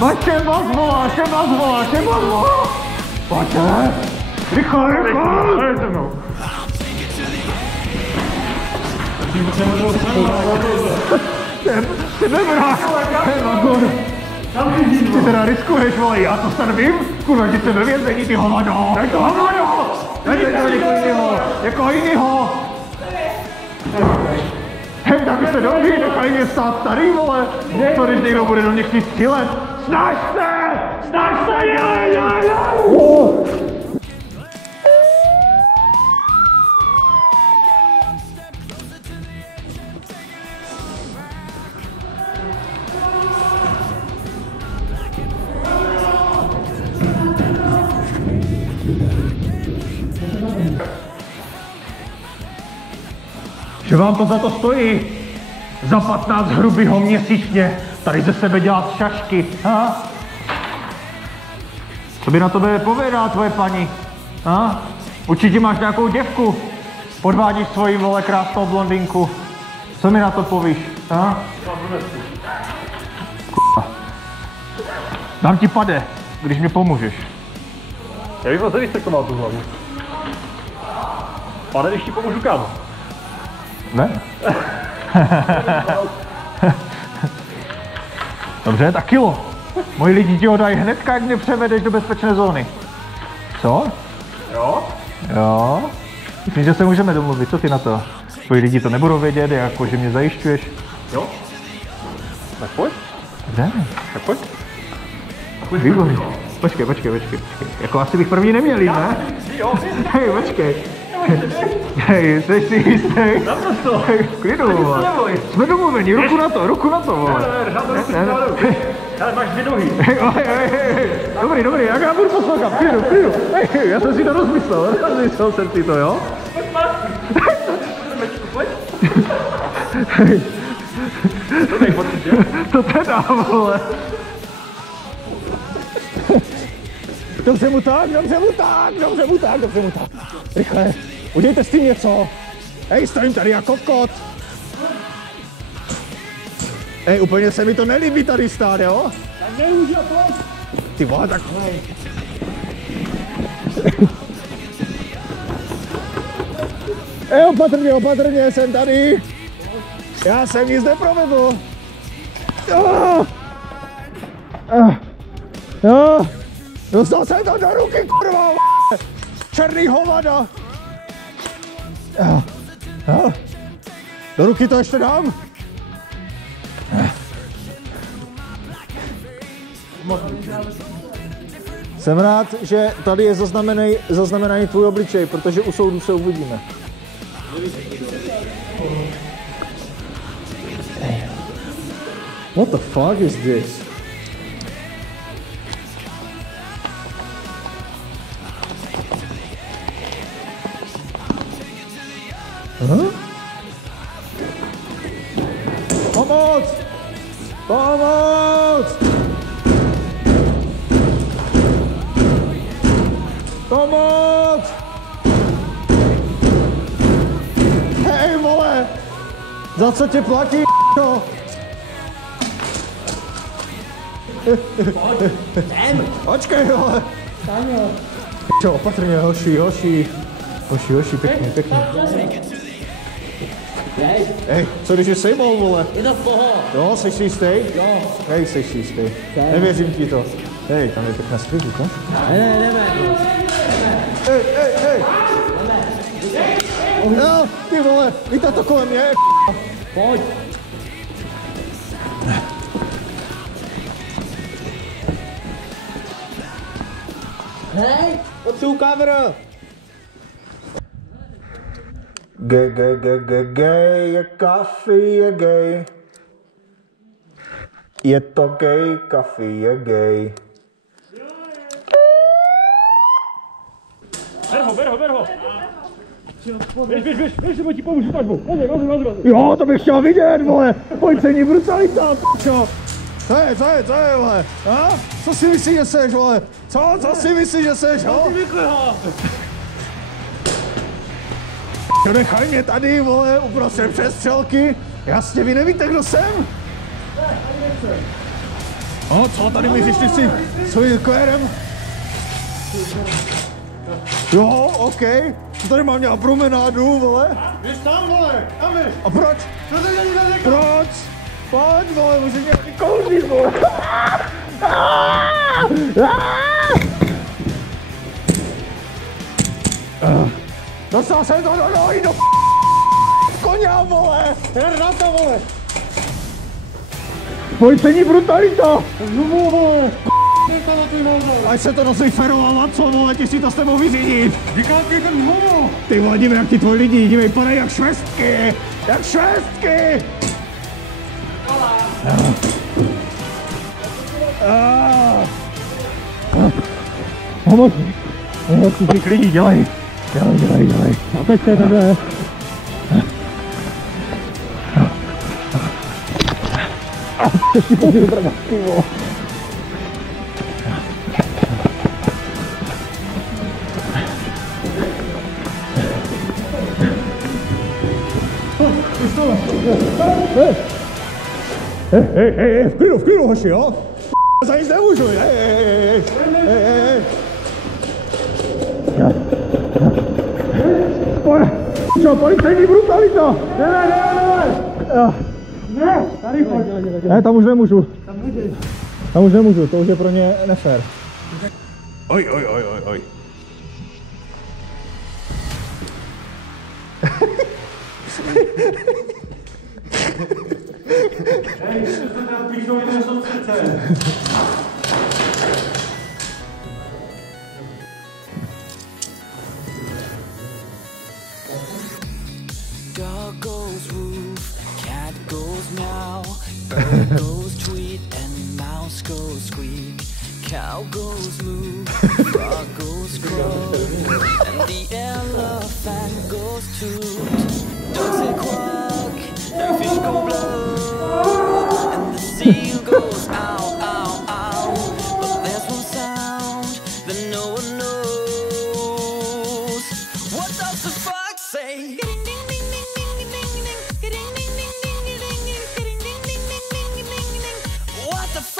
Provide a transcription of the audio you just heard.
Vaše vás volá, Pojďte! Rychle! Tebe vrách! Ty teda riskuješ, vole, já to snad vím? Kurva, že jsi ve vězení, ty hovado! Daj to hovado! Daj to někoho jinýho! Hej, tak jste dobrý, nechali mě stát tady, vole! Co když někdo bude do mě chtít střílet? Snaž se, dělej! Že vám to za to stojí? Za 15 hrubýho měsíčně tady ze sebe dělat šašky, ha? Co by na tebe povědala tvoje paní? Ha? Určitě máš nějakou děvku. Podvádíš svoji, vole, krásnou blondinku. Co mi na to povíš, ha? K***a. Dám ti pade, když mi pomůžeš. Já bych vás vystrkoval tu hlavu. Pane, když ti pomůžu kam? Ne. Dobře, tak kilo. Moji lidi ti ho dají hnedka, jak mě převedeš do bezpečné zóny. Co? Jo? Jo. Myslím, že se můžeme domluvit, co ty na to? Tvoji lidi to nebudou vědět, jako že mě zajišťuješ. Jo? Tak pojď. Ne. Tak pojď. Výborně. Počkej. Jako asi bych první neměl jít, ne? Jo, hej, počkej. Hej, jsi si jistý? Naprosto. Hej, klidu, jsme domluveni, ruku na to, vole. Ale máš 2 nohy. Hej, dobrý, já budu poslouchat, klidu. Hej, já jsem si to rozmyslel jsem si to, jo? Pojď. Hej. To tady pocit, jo? To teda, vole. Dobře mu tak. Rychle, udějte s tím něco. Hej, stojím tady jako kot. Hej, úplně se mi to nelíbí tady stát, jo? Tak neužil, pojď. Ty vole, tak... Hej, opatrně, jsem tady. Já jsem nic neprovedl. Dostal jsem to do ruky, kurva, černý hovada. Do ruky to ještě dám. Jsem rád, že tady je zaznamenaný tvůj obličej, protože u soudu se uvidíme. What the fuck is this? Huh? Pomoc! Hej, vole! Za co tě platí, no? Počkej, vole! Čo, opatrně, hoši, pěkně. Hej, co když je sejmou, vole? Je to v poho. Jo, seš si jistý? Jo. Hej, seš si jistý. Nevěřím ti to. Hej, tam je pěkná skvělý, ne? Jdeme. Hej. No, ty vole, víte to kolem mě, Pojď. Hej, potřebuji cover. Gay, kafe je gay. Je to gay, kafe je gay. Ber ho. Běž, nebo ti pomůžu tažbu. Vazej. Jo, to bych chtěl vidět, vole. Policejní brutalita, čo? Co je, vole? A? Co si myslíš, že seš, vole? Co si myslíš, že seš, ho? Nechaj mě tady, vole, uprostřed přestřelky. Jasně, vy nevíte, kdo jsem? No, co tady myslíš, ty si svým kvérem? Jo, OK. Co tady mám nějak promenádu, vole? Běž tam, vole, tam běž. A proč? Co to dělí na řekl? Proč? Pojď, vole, musím nějaký kouzit, vole. Dostal jsem to do nohy, do koně, vole. Jer na to, vole. Policejní brutalita. Znovu, vole. Jdeš to na tvůj názor. Ať se to nosí ferovala, co, vole, ti si to s tebou vyřídit. Říkal ty ten homo. Ty vole, dívej, jak ti tvoji lidi, dívej, padají jak švestky. Jak švestky. Pomocník, těch lidí, dělej. Dělej. A teď se takhle. Ještě podívej, brada, pivo. Hej, v klidu, hoši, jo? Za nic nemůžu, hej. Čo, policejní brutalita! Ne, tady pojď. Ne, tam už nemůžu. Tam už nemůžu, to už je pro ně nefér. Oj. Hej, to se tam píšou jiné soudce. Dog goes woof, cat goes meow, bird goes tweet, and mouse goes squeak. Cow goes moo, frog goes croak, and the elephant goes toot. Ducks say quack, and fish go blow, and the seal goes ow, ow, ow. But there's one sound that no one knows. What does the fox say? What the fuck?